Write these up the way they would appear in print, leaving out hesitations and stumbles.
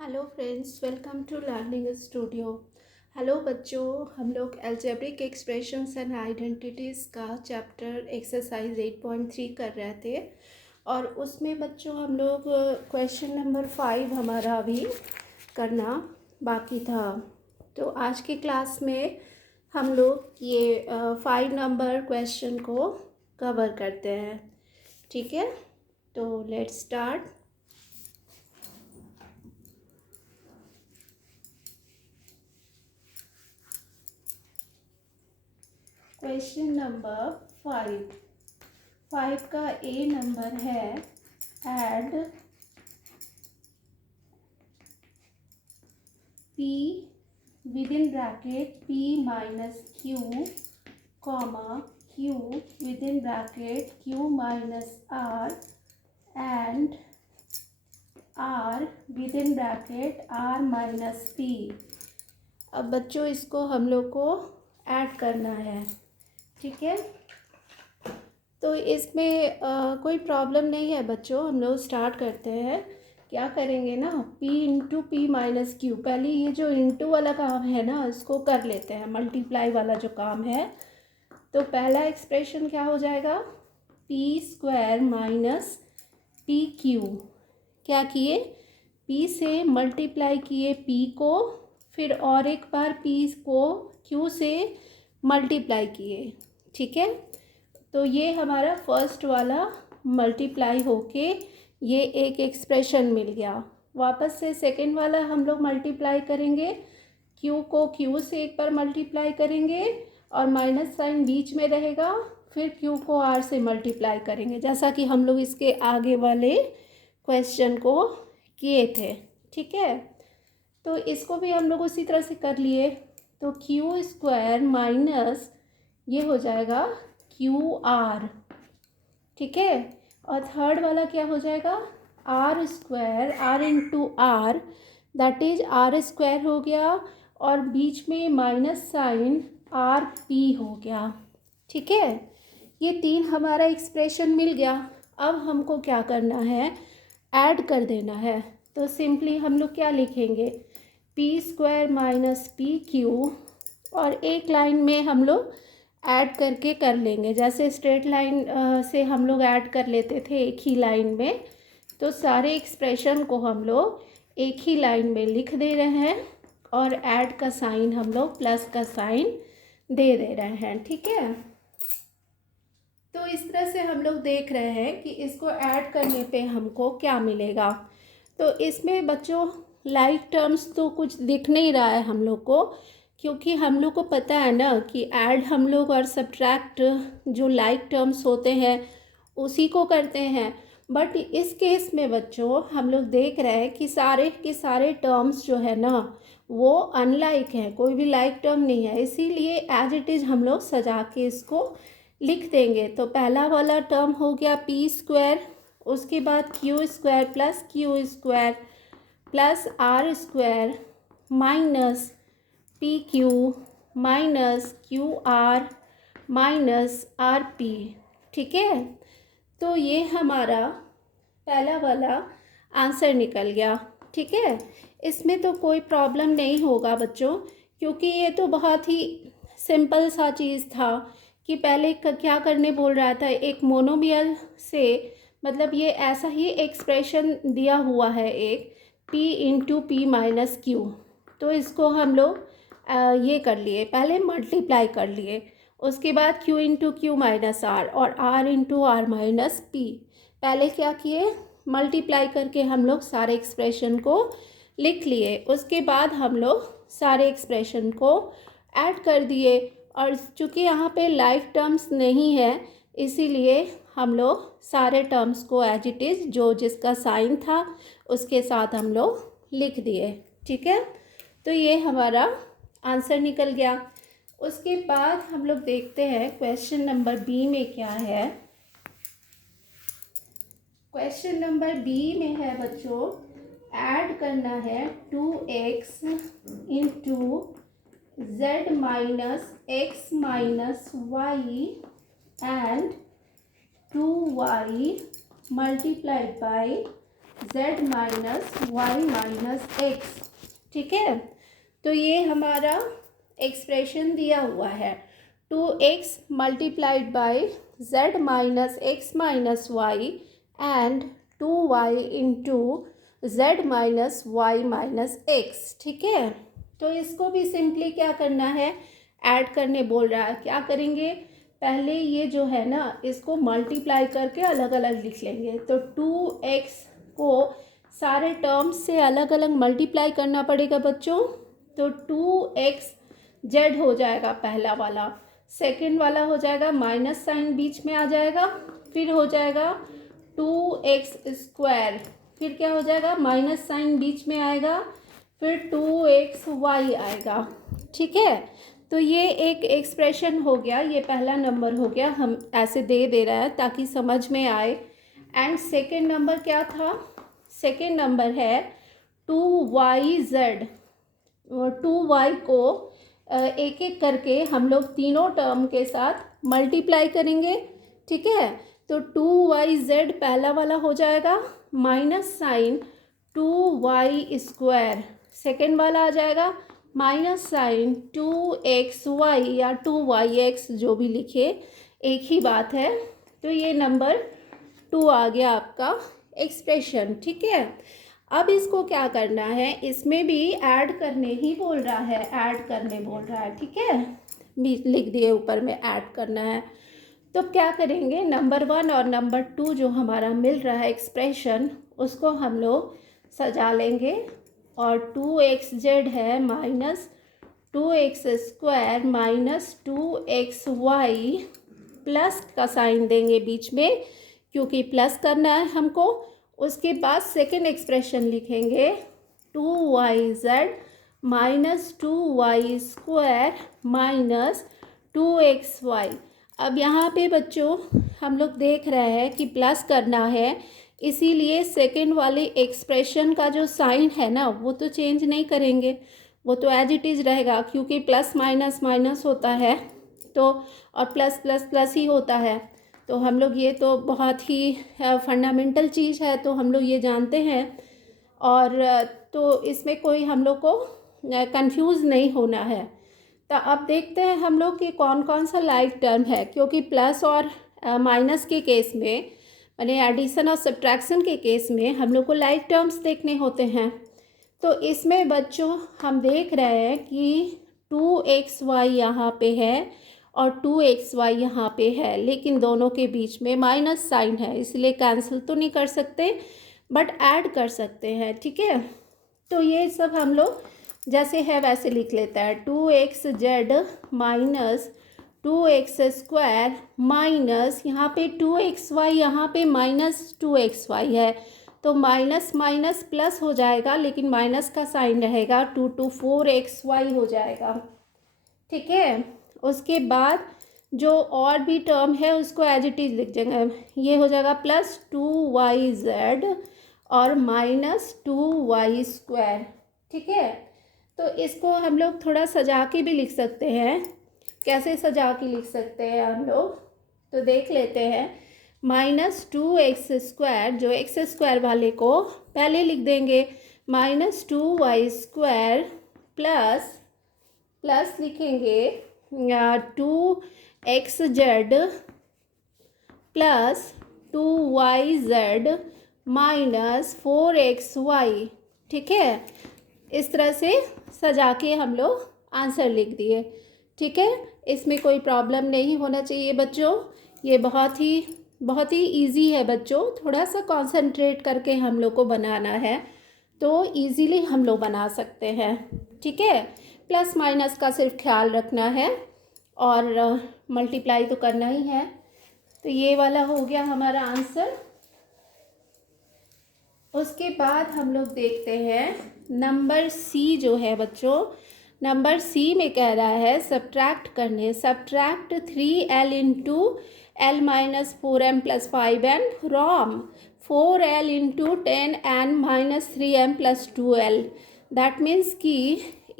Hello friends, welcome to learning studio. Hello बच्चों, हम लोग अलजेब्रिक एक्सप्रेशंस एंड आइडेंटिटीज़ का चैप्टर एक्सरसाइज 8.3 कर रहे थे और उसमें बच्चों हम लोग क्वेश्चन नंबर 5 हमारा अभी करना बाकी था। तो आज की क्लास में हम लोग ये 5 नंबर क्वेश्चन को कवर करते हैं। ठीक है, तो लेट्स स्टार्ट। क्वेश्चन नंबर 5 का ए नंबर है add p with in bracket p minus q comma q with in bracket q minus r and r with in bracket r minus p। अब बच्चों इसको हम लोग को ऐड करना है। ठीक है, तो इसमें कोई प्रॉब्लम नहीं है बच्चों। हम लोग स्टार्ट करते हैं। क्या करेंगे ना, p into P minus Q, पहले ये जो इंटू वाला काम है ना इसको कर लेते हैं। मल्टीप्लाई वाला जो काम है, तो पहला एक्सप्रेशन क्या हो जाएगा, P square minus p Q. क्या किए, p से मल्टीप्लाई किए p को, फिर और एक बार p को q से मल्टीप्लाई किए। ठीक है, तो ये हमारा फर्स्ट वाला मल्टीप्लाई होके ये एक एक्सप्रेशन मिल गया। वापस से सेकंड वाला हम लोग मल्टीप्लाई करेंगे, q को q से एक बार मल्टीप्लाई करेंगे और माइनस साइन बीच में रहेगा, फिर q को r से मल्टीप्लाई करेंगे, जैसा कि हम लोग इसके आगे वाले क्वेश्चन को किए थे। ठीक है, तो इसको भी हम लोग उसी तरह से कर लिए। तो क्यू स्क्वायर माइनस ये हो जाएगा क्यू आर। ठीक है, और थर्ड वाला क्या हो जाएगा, r square, r into r, that is r square हो गया और बीच में माइनस साइन आर पी हो गया। ठीक है, ये तीन हमारा एक्सप्रेशन मिल गया। अब हमको क्या करना है, ऐड कर देना है। तो सिंपली हम लोग क्या लिखेंगे, P square minus p Q, और एक लाइन में हम लोग ऐड करके कर लेंगे, जैसे स्ट्रेट लाइन से हम लोग ऐड कर लेते थे एक ही लाइन में। तो सारे एक्सप्रेशन को हम लोग एक ही लाइन में लिख दे रहे हैं और ऐड का साइन हम लोग प्लस का साइन दे रहे हैं। ठीक है, तो इस तरह से हम लोग देख रहे हैं कि इसको ऐड करने पे हमको क्या मिलेगा। तो इसमें बच्चों लाइक टर्म्स तो कुछ दिख नहीं रहा है हम लोग को, क्योंकि हम लोग को पता है ना कि ऐड हम लोग और सब्ट्रैक्ट जो लाइक टर्म्स होते हैं उसी को करते हैं। बट इस केस में बच्चों हम लोग देख रहे हैं कि सारे के सारे टर्म्स जो है ना वो अनलाइक हैं, कोई भी लाइक टर्म नहीं है, इसीलिए एज इट इज़ हम लोग सजा के इसको लिख देंगे। तो पहला वाला टर्म हो गया पी स्क्वायर, उसके बाद q square plus q square plus r square minus p q minus q r minus r p. ठीक है, तो ये हमारा पहला वाला आंसर निकल गया। ठीक है, इसमें तो कोई प्रॉब्लम नहीं होगा बच्चों, क्योंकि ये तो बहुत ही सिंपल सा चीज़ था कि पहले क्या करने बोल रहा था, एक मोनोमियल से, मतलब ये ऐसा ही एक्सप्रेशन दिया हुआ है एक p into P minus Q. तो इसको हम लोग ये कर लिए, पहले मल्टीप्लाई कर लिए, उसके बाद q into q minus r और r into r minus p. पहले क्या किए, मल्टीप्लाई करके हम लोग सारे एक्सप्रेशन को लिख लिए, उसके बाद हम लोग सारे एक्सप्रेशन को ऐड कर दिए। और चूँकि यहाँ पे लाइक टर्म्स नहीं है, इसीलिए हम लोग सारे टर्म्स को एज इट इज़ जो जिसका साइन था उसके साथ हम लोग लिख दिए। ठीक है, तो ये हमारा आंसर निकल गया। उसके बाद हम लोग देखते हैं क्वेश्चन नंबर बी में क्या है। क्वेश्चन नंबर बी में है बच्चों, ऐड करना है 2x into z minus x minus y and 2y multiplied by z minus y minus x. ठीक है, तो ये हमारा एक्सप्रेशन दिया हुआ है 2x multiplied by z minus x minus y and 2y into z minus y minus x. ठीक है, तो इसको भी सिंपली क्या करना है, ऐड करने बोल रहा है। क्या करेंगे, पहले ये जो है ना इसको मल्टीप्लाई करके अलग अलग लिख लेंगे। तो 2x को सारे टर्म्स से अलग अलग मल्टीप्लाई करना पड़ेगा बच्चों। तो 2x z हो जाएगा पहला वाला, सेकंड वाला हो जाएगा माइनस साइन बीच में आ जाएगा, फिर हो जाएगा 2x स्क्वायर, फिर क्या हो जाएगा माइनस साइन बीच में आएगा, फिर 2xy आएगा। ठीक है, तो ये एक एक्सप्रेशन हो गया, ये पहला नंबर हो गया, हम ऐसे दे रहा है ताकि समझ में आए। एंड सेकेंड नंबर क्या था, सेकेंड नंबर है 2yz, 2y को एक एक करके हम लोग तीनों टर्म के साथ मल्टीप्लाई करेंगे। ठीक है, तो 2yz पहला वाला हो जाएगा minus sign 2y square, second वाला आ जाएगा माइनस साइन 2xy या 2yx, जो भी लिखे एक ही बात है। तो ये नंबर 2 आ गया आपका एक्सप्रेशन। ठीक है, अब इसको क्या करना है, इसमें भी ऐड करने ही बोल रहा है, ऐड करने बोल रहा है। ठीक है, भी लिख दिए ऊपर में ऐड करना है। तो क्या करेंगे, नंबर 1 और नंबर 2 जो हमारा मिल रहा है एक्सप्रेशन, उसको हम लोग सजा लेंगे। और 2xz है minus 2x square minus 2xy, plus का साइन देंगे बीच में क्योंकि प्लस करना है हमको। उसके बाद सेकेंड एक्सप्रेशन लिखेंगे 2yz minus 2y square minus 2xy। अब यहाँ पे बच्चों हम लोग देख रहे हैं कि प्लस करना है, इसीलिए सेकेंड वाले एक्सप्रेशन का जो साइन है ना वो तो चेंज नहीं करेंगे, वो तो एज इट इज़ रहेगा क्योंकि प्लस माइनस माइनस होता है तो, और प्लस प्लस प्लस ही होता है। तो हम लोग ये तो बहुत ही फंडामेंटल चीज़ है, तो हम लोग ये जानते हैं, और तो इसमें कोई हम लोग को कंफ्यूज नहीं होना है। तो अब देखते हैं हम लोग कि कौन कौन सा लाइक टर्म है, क्योंकि प्लस और माइनस के केस में, यानी एडिशन और सब्ट्रैक्शन के केस में हम लोग को लाइक टर्म्स देखने होते हैं। तो इसमें बच्चों हम देख रहे हैं कि 2xy यहाँ पे है और 2xy यहाँ पे है, लेकिन दोनों के बीच में माइनस साइन है, इसलिए कैंसिल तो नहीं कर सकते बट ऐड कर सकते हैं। ठीक है, तो ये सब हम लोग जैसे है वैसे लिख लेता है 2xz minus 2x square minus यहाँ पे 2xy, यहाँ पे माइनस 2xy है, तो माइनस माइनस प्लस हो जाएगा, लेकिन माइनस का साइन रहेगा, 2 to 4xy हो जाएगा। ठीक है, उसके बाद जो और भी टर्म है उसको एज इट इज लिख देंगे, ये हो जाएगा प्लस 2yz और माइनस 2y स्क्वायर। ठीक है, तो इसको हम लोग थोड़ा सजा के भी लिख सकते हैं। कैसे सजा के लिख सकते हैं हम लोग, तो देख लेते हैं। माइनस 2x स्क्वायर, जो एक्स स्क्वायर वाले को पहले लिख देंगे, minus 2y square plus plus लिखेंगे 2xz plus 2yz minus 4xy। ठीक है, इस तरह से सजा के हम लोग आंसर लिख दिए। ठीक है, इसमें कोई प्रॉब्लम नहीं होना चाहिए बच्चों, ये बहुत ही इजी है बच्चों, थोड़ा सा कंसंट्रेट करके हम लोग को बनाना है तो इजीली हम लोग बना सकते हैं। ठीक है, प्लस माइनस का सिर्फ ख्याल रखना है और मल्टीप्लाई तो करना ही है। तो ये वाला हो गया हमारा आंसर। उसके बाद हम लोग देखते हैं नंबर सी जो है बच्चों, नंबर सी में कह रहा है सब्ट्रैक्ट करने, subtract 3l into l minus 4m plus 5n from 4l into 10n minus 3m plus 2l। That means कि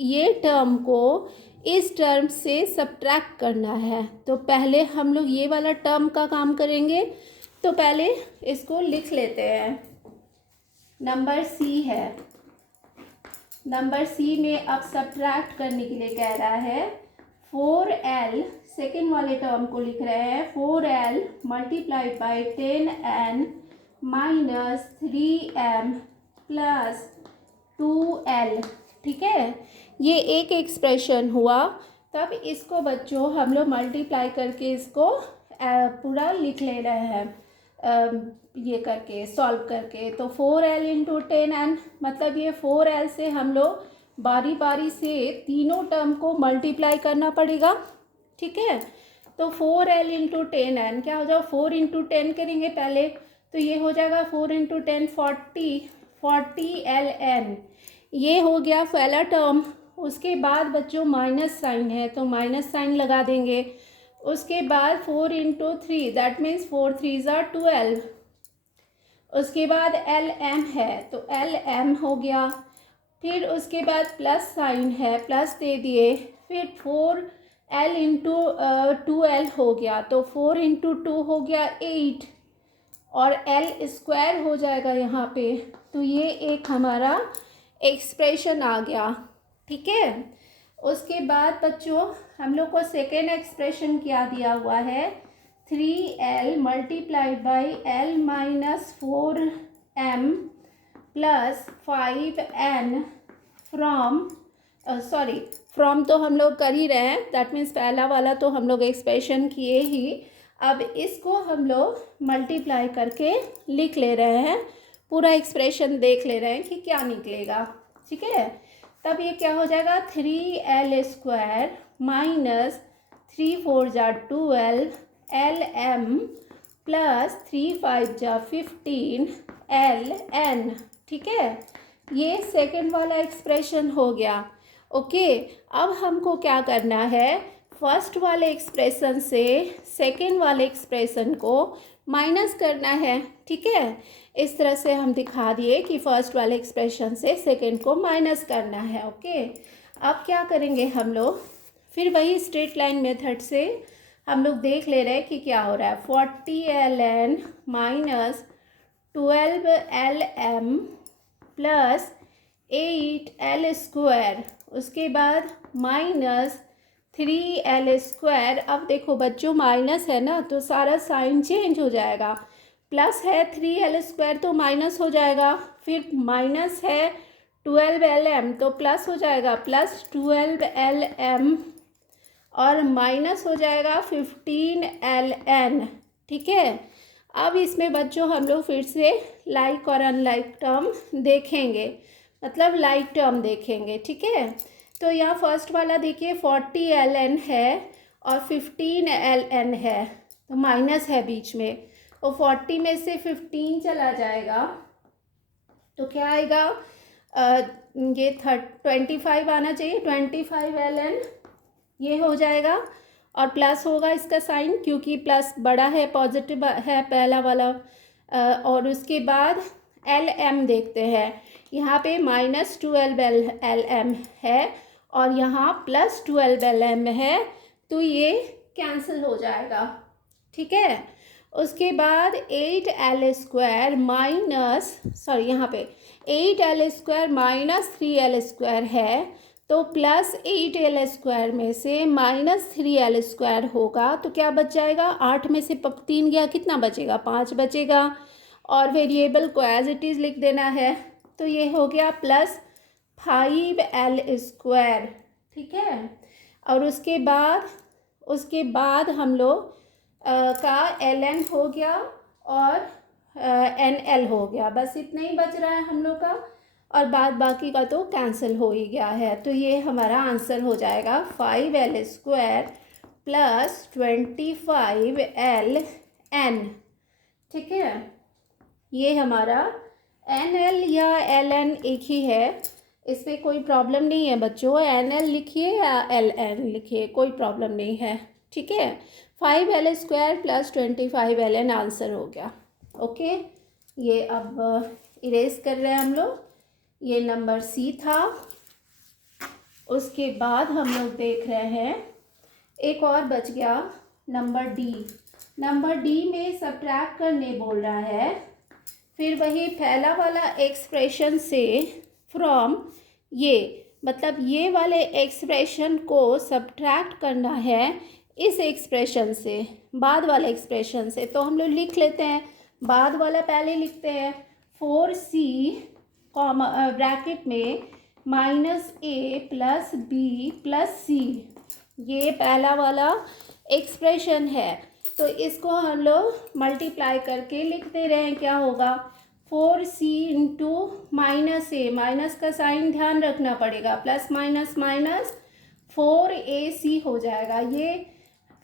ये टर्म को इस टर्म से सब्ट्रैक्ट करना है। तो पहले हम लोग ये वाला टर्म का काम करेंगे, तो पहले इसको लिख लेते हैं। नंबर सी है। नंबर सी में अब सब्ट्रैक्ट करने के लिए कह रहा है 4l, सेकेंड वाले टर्म को लिख रहे हैं 4l multiplied by 10n minus 3m plus 2l। ठीक है, ये एक एक्सप्रेशन हुआ। तब इसको बच्चों हम लोग मल्टीप्लाई करके इसको पूरा लिख ले रहे हैं, ये करके सॉल्व करके। तो 4l इंटू 10n, मतलब ये 4l से हम लोग बारी बारी से तीनों टर्म को मल्टीप्लाई करना पड़ेगा। ठीक है, तो 4l इंटू 10n क्या हो जाएगा, 4 इंटू 10 करेंगे पहले, तो ये हो जाएगा 4 इंटू 10 40ln, ये हो गया पहला टर्म। उसके बाद बच्चों माइनस साइन है तो माइनस साइन लगा देंगे। उसके बाद 4 इंटू 3 दैट मीन्स 4 3 ज़ा 12। उसके बाद lm है तो lm हो गया। फिर उसके बाद प्लस साइन है, प्लस दे दिए। फिर 4l इंटू 2l हो गया, तो 4 इंटू 2 हो गया 8 और l स्क्वायर हो जाएगा यहाँ पे। तो ये एक हमारा एक्सप्रेशन आ गया। ठीक है, उसके बाद बच्चों हम लोग को सेकेंड एक्सप्रेशन क्या दिया हुआ है, 3l multiplied by l minus 4m plus 5n from from तो हम लोग कर ही रहे हैं, दैट मीन्स पहला वाला तो हम लोग एक्सप्रेशन किए ही। अब इसको हम लोग मल्टीप्लाई करके लिख ले रहे हैं, पूरा एक्सप्रेशन देख ले रहे हैं कि क्या निकलेगा। ठीक है, तब ये क्या हो जाएगा, 3l स्क्वायर माइनस 3 4 ज़ा 12 lm प्लस 3 5 ज़ा 15 ln। ठीक है, ये सेकेंड वाला एक्सप्रेशन हो गया। ओके, अब हमको क्या करना है, फर्स्ट वाले एक्सप्रेशन से सेकेंड वाले एक्सप्रेशन को माइनस करना है। ठीक है, इस तरह से हम दिखा दिए कि फर्स्ट वाले एक्सप्रेशन से सेकेंड को माइनस करना है। ओके, अब क्या करेंगे हम लोग, फिर वही स्ट्रेट लाइन मेथड से हम लोग देख ले रहे हैं कि क्या हो रहा है। 40ln minus 12lm plus 8l square, उसके बाद माइनस 3l स्क्वायर। अब देखो बच्चों माइनस है ना तो सारा साइन चेंज हो जाएगा, प्लस है 3l स्क्वायर तो माइनस हो जाएगा, फिर माइनस है 12lm तो प्लस हो जाएगा, प्लस 12lm और माइनस हो जाएगा 15ln। ठीक है, अब इसमें बच्चों हम लोग फिर से लाइक और अनलाइक टर्म देखेंगे, मतलब लाइक टर्म देखेंगे। ठीक है, तो यहाँ फर्स्ट वाला देखिए 40ln है और 15ln है, तो माइनस है बीच में, और 40 में से 15 चला जाएगा तो क्या आएगा, ये 25 आना चाहिए, 25ln ये हो जाएगा और प्लस होगा इसका साइन क्योंकि प्लस बड़ा है, पॉजिटिव है पहला वाला। और उसके बाद lm देखते हैं, यहाँ पे माइनस 12lm है और यहाँ प्लस 12lm है, तो ये कैंसिल हो जाएगा। ठीक है, उसके बाद 8l स्क्वायर माइनस यहाँ पे 8l square minus 3l square है, तो प्लस 8l स्क्वायर में से माइनस 3l स्क्वायर होगा, तो क्या बच जाएगा, 8 में से 3 गया, कितना बचेगा, 5 बचेगा। और वेरिएबल को एज इट इज़ लिख देना है, तो ये हो गया प्लस 5l स्क्वायर। ठीक है, और उसके बाद हम लोग का ln हो गया और nl हो गया, बस इतना ही बच रहा है हम लोग का, और बाद बाकी का तो कैंसिल हो ही गया है। तो ये हमारा आंसर हो जाएगा 5l स्क्वायर प्लस 25ln। ठीक है, ये हमारा nl या ln एक ही है, इसमें कोई प्रॉब्लम नहीं है बच्चों, nl लिखिए या ln लिखिए, कोई प्रॉब्लम नहीं है। ठीक है, 5l square plus 25ln answer हो गया। ओके, ये अब इरेज कर रहे हैं हम लोग, ये नंबर सी था। उसके बाद हम लोग देख रहे हैं एक और बच गया नंबर डी। नंबर डी में सब्ट्रैक्ट करने बोल रहा है फिर वही पहला वाला एक्सप्रेशन से फ्रॉम ये, मतलब ये वाले एक्सप्रेशन को सब्ट्रैक्ट करना है इस एक्सप्रेशन से, बाद वाले एक्सप्रेशन से। तो हम लोग लिख लेते हैं, बाद वाला पहले लिखते हैं, 4c कॉमा ब्रैकेट में -a + b + c, ये पहला वाला एक्सप्रेशन है। तो इसको हम लोग मल्टीप्लाई करके लिख दे रहे हैं, क्या होगा 4c × -a, माइनस का साइन ध्यान रखना पड़ेगा, प्लस माइनस माइनस 4ac हो जाएगा ये।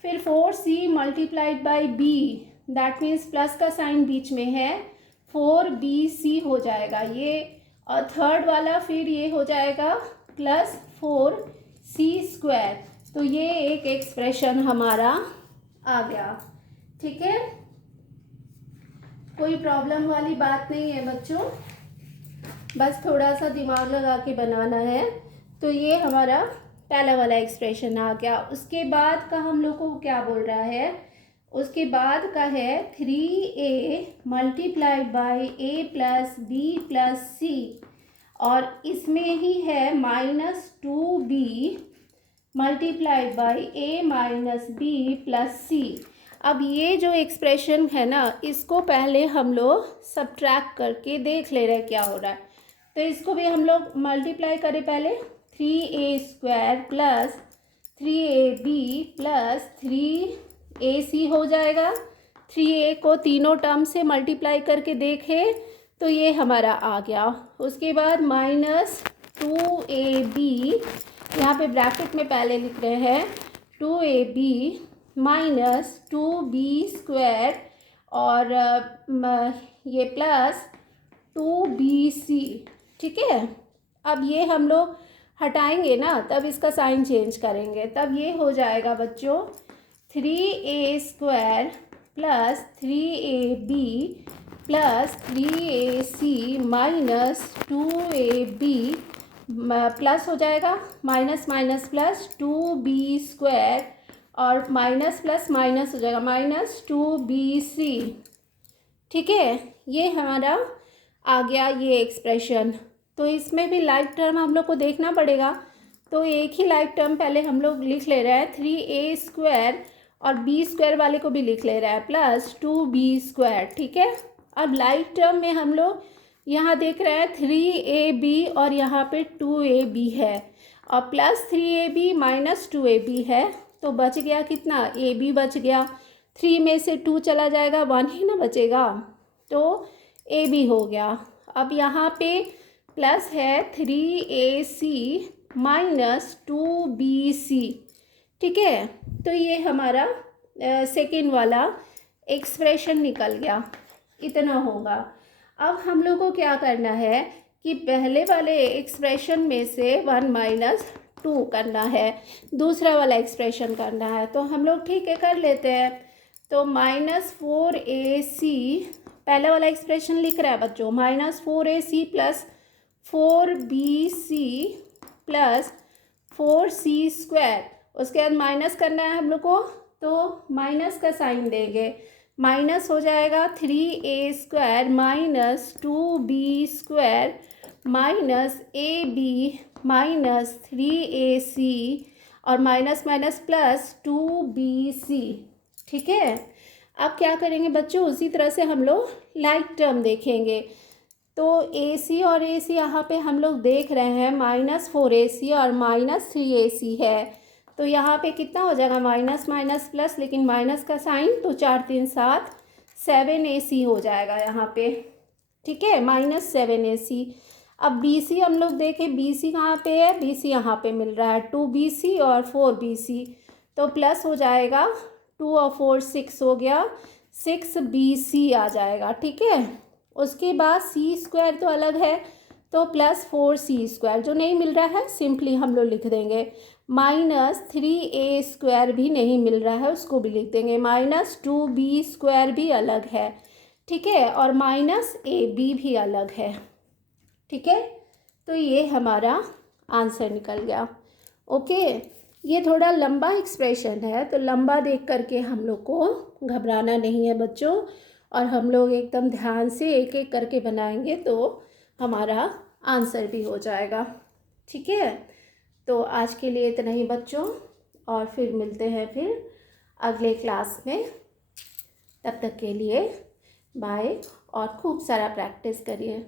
फिर 4c × b, that means plus का साइन बीच में है, 4bc हो जाएगा ये। और थर्ड वाला फिर ये हो जाएगा +4c²। तो ये एक एक्सप्रेशन हमारा आ गया। ठीक है, कोई प्रॉब्लम वाली बात नहीं है बच्चों, बस थोड़ा सा दिमाग लगा के बनाना है। तो ये हमारा पहला वाला एक्सप्रेशन आ गया। उसके बाद का हम लोग को क्या बोल रहा है, उसके बाद का है 3a × a + b + c, और इसमें ही है -2b × a - b + c। अब ये जो एक्सप्रेशन है ना, इसको पहले हम लोग सब्ट्रैक्ट करके देख ले रहे हैं क्या हो रहा है। तो इसको भी हम लोग मल्टीप्लाई करें पहले, 3a² + 3ab + 3ac हो जाएगा। 3a को तीनों टर्म से मल्टीप्लाई करके देखें तो ये हमारा आ गया। उसके बाद -2ab, यहाँ पे ब्रैकेट में पहले लिख रहे हैं 2ab - 2b² और ये प्लस 2bc। ठीक है, अब ये हम लोग हटाएंगे ना, तब इसका साइन चेंज करेंगे, तब ये हो जाएगा बच्चों 3a² + 3ab + 3ac - 2ab plus हो जाएगा, माइनस माइनस प्लस 2b² और माइनस प्लस माइनस हो जाएगा -2bc। ठीक है, ये हमारा आ गया ये एक्सप्रेशन। तो इसमें भी लाइक टर्म हम लोग को देखना पड़ेगा, तो एक ही लाइक टर्म पहले हम लोग लिख ले रहे हैं, 3a² और b² वाले को भी लिख ले रहे हैं +2b²। ठीक है, अब लाइक टर्म में हम लोग यहाँ देख रहे हैं 3ab और यहाँ पे 2ab है, और +3ab - 2ab है, तो बच गया कितना, ab बच गया, 3 में से 2 चला जाएगा, 1 ही ना बचेगा, तो ab हो गया। अब यहाँ पे प्लस है 3ac - 2bc। ठीक है, तो ये हमारा सेकेंड वाला एक्सप्रेशन निकल गया, इतना होगा। अब हम लोग को क्या करना है कि पहले वाले एक्सप्रेशन में से 1 - 2 करना है, दूसरा वाला एक्सप्रेशन करना है। तो हम लोग ठीक है कर लेते हैं। तो -4ac, पहला वाला एक्सप्रेशन लिख रहा है बच्चों, -4ac + 4bc + 4c²। उसके बाद माइनस करना है हम लोग को, तो माइनस का साइन देंगे, माइनस हो जाएगा 3a² - 2b² -ab - 3ac और माइनस माइनस प्लस 2bc। ठीक है, अब क्या करेंगे बच्चों, उसी तरह से हम लोग लाइक टर्म देखेंगे। तो ac और ac यहाँ पे हम लोग देख रहे हैं -4ac और -3ac है, तो यहाँ पे कितना हो जाएगा, माइनस माइनस प्लस, लेकिन माइनस का साइन, तो 4 3 7 7ac हो जाएगा यहाँ पे। ठीक है, -7ac। अब bc हम लोग देखें, bc कहाँ पे है, bc यहाँ पे मिल रहा है 2bc और 4bc, तो प्लस हो जाएगा 2 और 4 6 हो गया, 6bc आ जाएगा। ठीक है, उसके बाद c² तो अलग है, तो +4c², जो नहीं मिल रहा है सिंपली हम लोग लिख देंगे, -3a² भी नहीं मिल रहा है, उसको भी लिख देंगे, -2b² भी अलग है। ठीक है, और -ab भी अलग है। ठीक है, तो ये हमारा आंसर निकल गया। ओके, ये थोड़ा लंबा एक्सप्रेशन है, तो लंबा देख करके हम लोग को घबराना नहीं है बच्चों, और हम लोग एकदम ध्यान से एक एक करके बनाएंगे तो हमारा आंसर भी हो जाएगा। ठीक है, तो आज के लिए इतना ही बच्चों, और फिर मिलते हैं फिर अगले क्लास में। तब तक के लिए बाय, और खूब सारा प्रैक्टिस करिए।